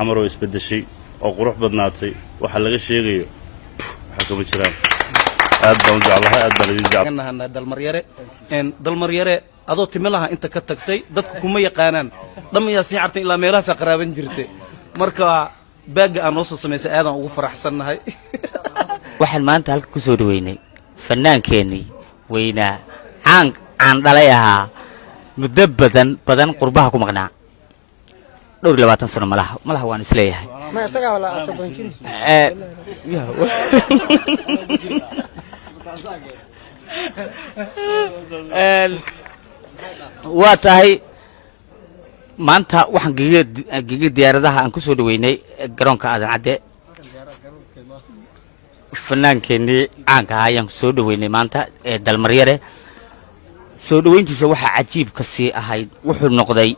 xamaro isbedeshay oo qurux badnaatay waxa laga sheegayo waxa kama jiraan aad baan u jeclahay aad baan idin jeclahay dalmaryare adoo timilaha inta ka tagtay dadku kuma yaqaanaan dhamayaa sii cartay ilaa meelahaas qaraaban jirtay marka baaga aan noo soo sameysay aadan ugu faraxsannahay waxaan maanta halka ku soo dhaweynay fannaankeenii weynaa aan dhalay ahaa muddo badan qurbaha ku maqnaa dhowr 20 sano malaha waan isleeyahay ما سجى ولا أصبحن شيء waa tahay maanta waxaan giga diyaaradaha aan ku soo dhaweynay garoonka aadan cadde fannaankeenii caanka ahaa ayaan soo dhaweynay maanta ee dalmaryare soo dhaweyntiisa waxaa cajiib ka sii ahayd wuxuu noqday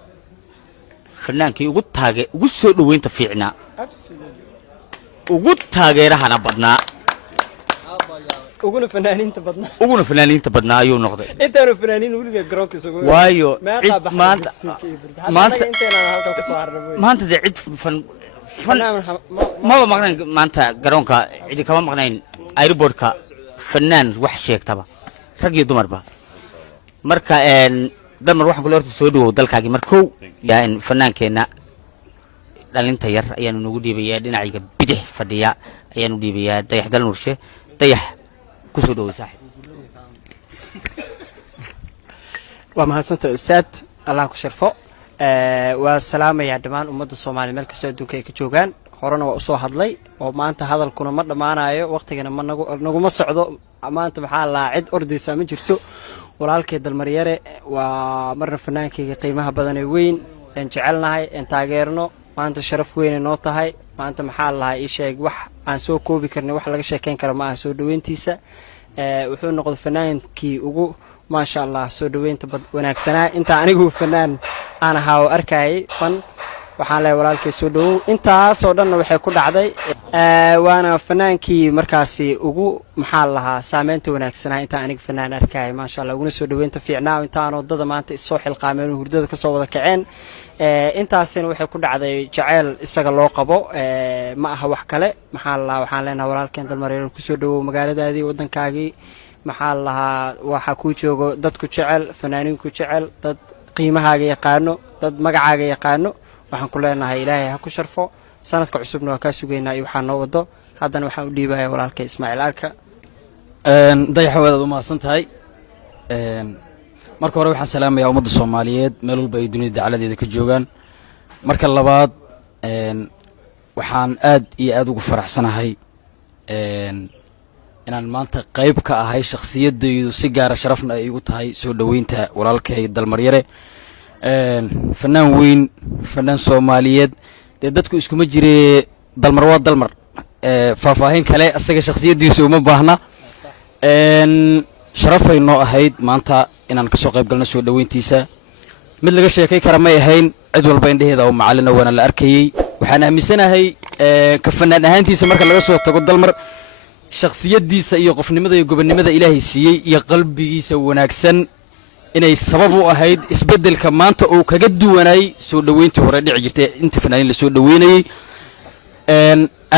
fannaankii ugu soo dhaweynta fiicnaa ugu taageerahana badnaa uguna fanaaniinta badnaa ayuu noqday intaanu fanaaniin weliga garoonka isugu waayo maanta de cid maba maqnayn maanta garoonka cidi kama maqnayn airportka fanaan wax sheegtaba rag iyo dumarba marka damar waxaan kula horta soo dhawow dalkaagii markow yaa in fanaankeenna dhalinta yar ayaanu nagu dhiibayaa dhinacayga bidix fadhiya ayaanu dhiibayaa dayax dal nurshe dayax kusoo dhawow saaxiib waa mahadsantahay ustaad allah ku sharfo waa salaamayaa dhammaan ummadda Soomaaliyeed meel kasta adduunka ay ka joogaan horena waa u soo hadlay oo maanta hadalkuna ma dhamaanayo waqtigana ma naguma socdo maanta maxaa la cid ordaysa ma jirto walaalkay dalmaryare waa marna fanaankayga qiimaha badan ee weyn aan jecelnahay aan taageerno maanta sharaf weyn noo tahay maanta maxaa la ii sheeg wax aan soo koobi karnay wax laga sheekeyn karo ma aha soo dhaweyntiisa wuxuu noqday fanaankii ugu ما شاء الله سو دوينت wanaagsanaa inta anigu fanaan aan ahaa arkay fan waxaan leeyahay walaalkay soo dhaw intaas oo dhan waxay ku dhacday waana fanaankii markaasi ugu maxaa lahaa saameynta wanaagsanaa inta anigu fanaan arkay ma sha Allah uguna soo dhaweynta fiicnaa intaan wadada maanta soo xilqaameen hurdada ka soo wada kaceen intaasina waxay ku dhacday jacayl isaga loo qabo ma aha wax kale maxaa la waxaan leenahay walaalkeen dalmareer ku soo dhawow magaaladaadii wadankaagii maxaa lahaa waxa ku joogo dadku jecel fanaaniinku jecel dad qiimahaaga yaqaano dad magacaaga yaqaano waxaan ku leenahay ilaahay ha ku sharfo sanadka cusubna waa ka sugeynaa iyo waxaan noo wado haddana waxaan u dhiibayaa walaalkay Ismaaciil Arka dayaxawaad u maasan tahay marka hore waxaan salaamayaa ummadda Soomaaliyeed meel walba ay dunida dacaladeeda ka joogaan marka labaad waxaan aad iyo aad ugu faraxsanahay inaan maanta qayb ka ahay shakhsiyadaydu si gaar ah sharafna ay igu tahay soo dhaweynta walaalkay dalmaryare fanaan weyn fanaan Soomaaliyeed dadku iskuma jiree dalmar waa dalmar faahfaahin kale asaga shakhsiyadiisu uma baahna sharafay noo ahayd maanta inaan ka soo qayb galno soo dhaweyntiisa mid laga sheekay kara may ahayn cid walba indhaheeda oo macallina wana la arkayay waxaan aaminsanahay ka fanaan ahaantiisa marka laga soo tago dalmar shakhsiyadiisa iyo qofnimada iyo gobonnimada Ilaahay siiyay iyo qalbigiisa wanaagsan inay sabab u ahayd isbedelka maanta oo kaga duwanay soo dhaweyntii hore dhici jirtay inta fanaanin la soo dhaweynayay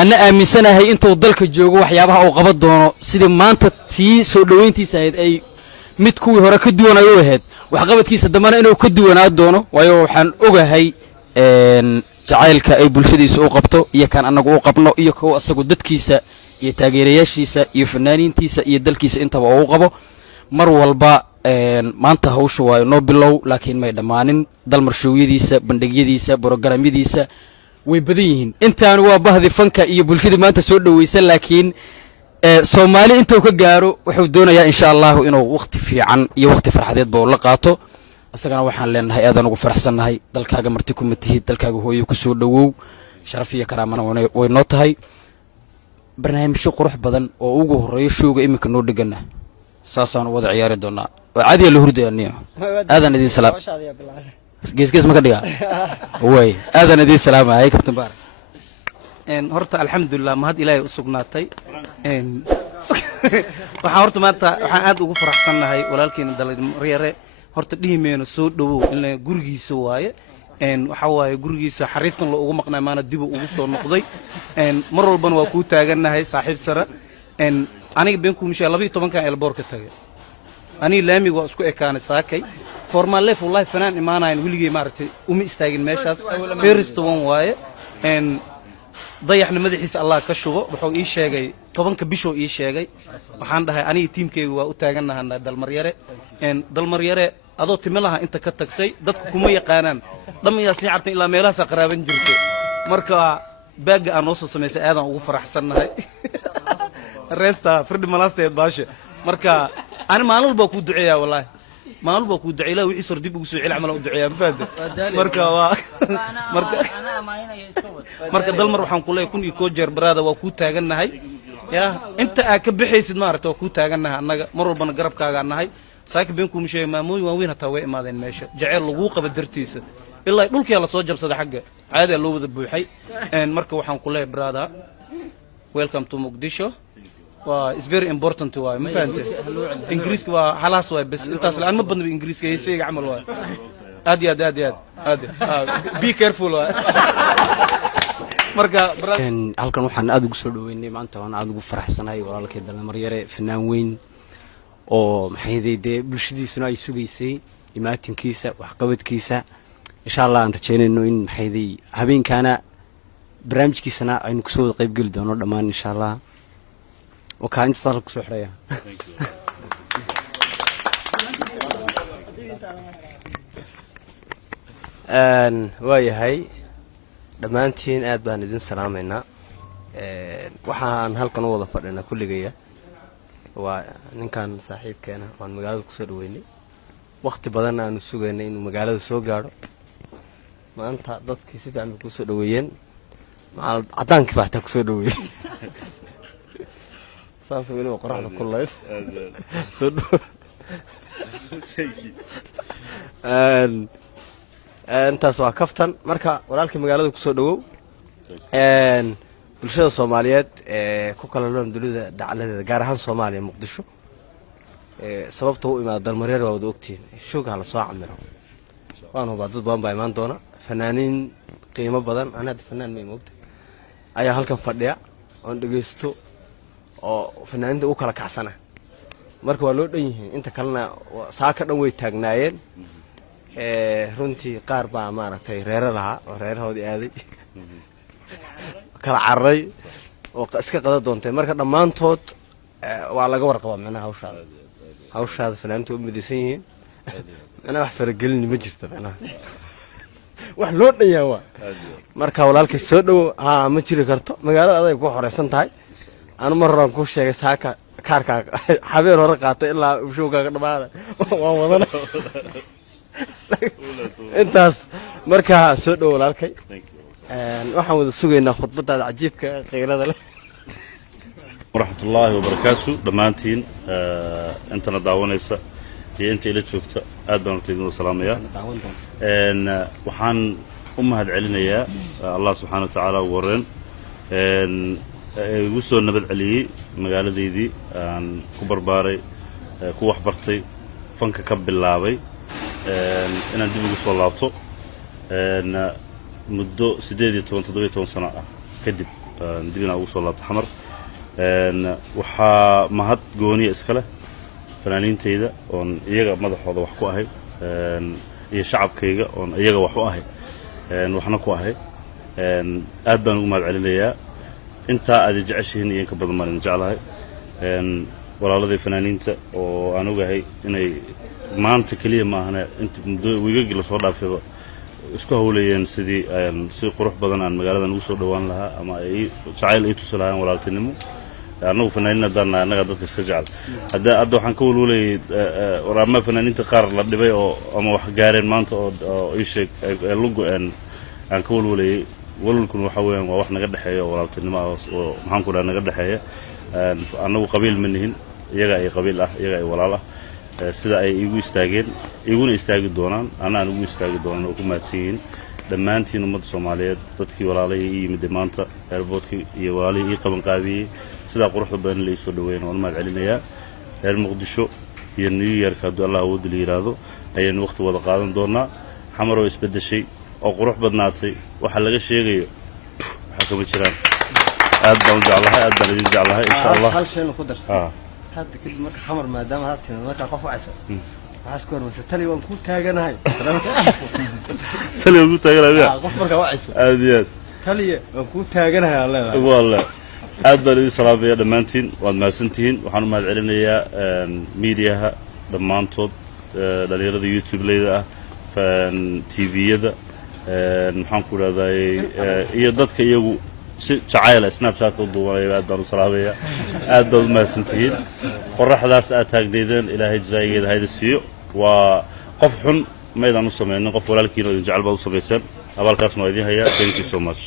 ana aaminsanahay intuu dalka joogo waxyaabaha uu qaban doono sidii maanta tii soo dhaweyntiisa ahayd ay mid kuwii hore ka duwanay u ahayd wax qabadkiisa dambana inuu ka duwanaa doono waayo waxaan ogahay jacaylka ay bulshadiisa u qabto iyo kan anagu u qabno iyo kuwa asagu dadkiisa iyo taageerayaashiisa iyo fanaaniintiisa iyo dalkiisa intaba oo u qabo mar walba maanta hawshu waa inoo bilow laakiin may dhamaanin dalmar shoowyadiisa bandhigyadiisa programyadiisa way badan yihiin intaan waa bahdi fanka iyo bulshada maanta soo dhaweysan laakiin Soomaali intuu ka gaaro wuxuu doonayaa insha Allah inuu waqti fiican iyo waqti farxadeed baa la qaato asagana waxaan leenahay aadan ugu faraxsanahay dalkaaga marti ku matihid dalkaaga hooyo ku soo dhawow sharaf iyo karaamana way noo tahay barnaamijyo qurux badan oo ugu horeeyo showga iminka noo dhigana saasaan wada ciyaari doonaa waa caadi la hurdaaniyo aadan idin salaam gees ma ka dhigaa way aadan idin salaamahay kabtan baar horta alxamdulillah mahad ilaahay u sugnaatay waxaan horta maanta waxaan aad ugu faraxsanahay walaalkeena dalmaryare horta dhihimeeno soo dhawow in gurigiisa waaye waxa waaye gurigiisa xariiftan loo ugu maqnay maana dib ugu soo noqday mar walbana waa kuu taagannahay saaxiib sare aniga been kuu mishaa 12kan elboorka tagay aniga laamiga waa isku ekaanay saakay formal life wallahi fanaan imaanayn wiligay maartay uma istaagin meeshaas first one waaye dayaxna madaxiisa Allah ka shubo wuxuu ii sheegay 10ka bisho ii sheegay waxaan dhahay aniga tiimkayga waa u taagannahay dalmar yare adoo timilaha inta ka tagtay dadku kuma yaqaanaan dhamayaa sii cartay ilaa meelahaas qaraaban jirtay marka baaga aan noo soo sameysay aadan ugu faraxsannahay reesta firdi malaasteed baasha marka ani maalin walba ku duceeyaa wallahi maalin walba ku duceeyaa wixii soo dib ugu soo celi camal u duceeyaa mafaada marka waa marka dalmar waxaan ku leeyahay kun iyo koo jeer baraada waa ku taagannahay ya inta aad ka bixaysid maartay waa ku taagannahay annaga mar walbana garabkaaga nahay saaka beenku mishay maamooyin waaweyn hataa way imaadeen meesha jaceyl lagu qaba dartiisa ilaa dhulkii la soo jabsaday xagga caadi loo wada buuxay marka waxaan ku leeyahay brother welcome to Mogadishu waa is very important waa ma fahamtay ingiriiska waa xalaas waa bas intaas la aan ma badno ingiriiska heesayga camal waa aad be careful waa marka halkan waxaan aad ugu soo dhaweynay maanta waan aad ugu faraxsanahay walaalkay dalmar yare fanaan weyn oo maxay bulshadiisuna ay sugaysay imaatinkiisa wax qabadkiisa insha Allah aan rajeynayno in maxay habeenkana barnaamijkiisana aynu ku soo qayb gali doono dhamaan insha Allah وكان صار لك سحرية waayahay dhammaantiin aad baan idin salaamaynaa waxaan halkan u wada fadhinaa kulligaya waa ninkan saaxiibkeena aan magaalada kusoo dhaweynay waqti badan aanu sugaynay inuu magaalada soo gaadho maanta dadkii si fiican bay kusoo dhaweeyeen cadaankii baa xitaa kusoo dhaweeyey saas weliba qoraxda kullayd intaas waa kaftan marka walaalkii magaalada kusoo dhawow bulshada Soomaaliyeed ku kala nool dunida dacaladeeda gaar ahaan Soomaaliya Muqdisho sababta uu imaado dalmar yare waa wada ogtiin shooga la soo camiro waan hubaa dad badan baa imaan doona fanaaniin qiimo badan anad fanaan ma moogta ayaa halkan fadhiya oo dhageysto oo fanaaniinta u kala kacsana marka waa loo dhan yihiin inta kalena saaka dhan way taagnaayeen runtii qaar baa maaragtay reero lahaa oo reerahoodii aaday kala cararay oo iska qada doontay marka dhammaantood waa laga warqabaa macnaha hawshaada fanaaniinta u midaysan yihiin macnaha wax faragelin ma jirto macnaha wax loo dhan yahay waa marka walaalkay soo dhow ma jiri karto magaalada aday ku xoreysan tahay أنا مرة نكون شيء ساكا كاركا حبير ورا قاطع إلا بشوكا كده وضنا أنتاس مركها سود ولا الكي وحمد السوقي ناخذ بطل عجيب كغير هذا ورحمة الله وبركاته دمانتين أنت ندعونيسا هي أنت اللي شوكت أدبنا تيجون السلام يا وحن هاد علينا يا الله سبحانه وتعالى ورن igu soo nabad celiyay magaaladeedii aan ku barbaaray ku wax bartay fanka ka bilaabay inaan dib ugu soo laabto muddo 17 sano ah kadib dib inaan ugu soo laabto xamar waxaa mahad gooniya iska leh fanaaniintayda oon iyaga madaxooda wax ku ahay iyo shacabkayga oon iyaga wax u ahay waxna ku ahay aad baan ugu mahad celinayaa inta aad jeceshiin iyo ka badan marin jeclahay walaaladii fanaaniinta oo aan ogahay inay maanta kaliya ma ahna inta muddo wiigagii la soo dhaafayba isku hawleeyeen sidii si qurux badan aan magaaladan ugu soo dhawaan lahaa ama ay jacayl ay tusi lahaayeen walaaltinimo anagu fanaaniin hadana anaga dadka iska jecel hadda waxaan ka walwaleeyay waraama fanaaniinta qaar la dhibay oo ama wax gaareen maanta oo ii sheeg lugu aan ka walwaleeyay walaalkun waxa weeyaan waa wax naga dhaxeeyo walaaltinimo oo maxaan ku dhahay naga dhaxeeyo anagu qabiil ma nihin iyaga ay qabiil ah iyaga ay walaal ah sida ay igu istaageen iguna istaagi doonaan anaan ugu istaagi doonaan oo ku maadsiin dhammaantiin ummadda Soomaaliyeed dadkii walaalay ii yimid maanta airportkii iyo walaalay ii qaban qaabiyay sida quruxda badan la soo dhaweeyeen oo mahad celinayaa reer Muqdisho iyo New York haddii Allah uu dil yiraahdo ayaan waqti wada qaadan doonaa xamar oo isbedeshay oo qurux badnaatay waxa laga sheegayo waxa kama jiraan aad baan u jeclahay aad baan idin jeclahay insha allah hal shay ku darso hadda kadib marka xamar maadaama aad timaad marka qof wacayso waxaas ku hormaysa tali waan ku taaganahay tali waan ku taaganahay qof marka wacayso aad iyo aad tali waan ku taaganahay aan leedahay والله aad baan idin salaamaya dhammaantiin waad mahadsantihiin waxaan u mahad celinayaa miidiyaha dhammaantood dhalinyarada youtube-leyda ah tviyada maxaan ku dhahday iyo dadka iyagu si jacayla snapchat-ka u duubanaya aad baan u salaamaya aad baad u mahadsantihiin qoraxdaas aad taagneydeen ilaahay jazaa'igeeda hayda siiyo waa qof xun maydaan u samaynin qof walaalkiina idin jecel baad u samayseen abaalkaasna waa idin hayaa thank you so much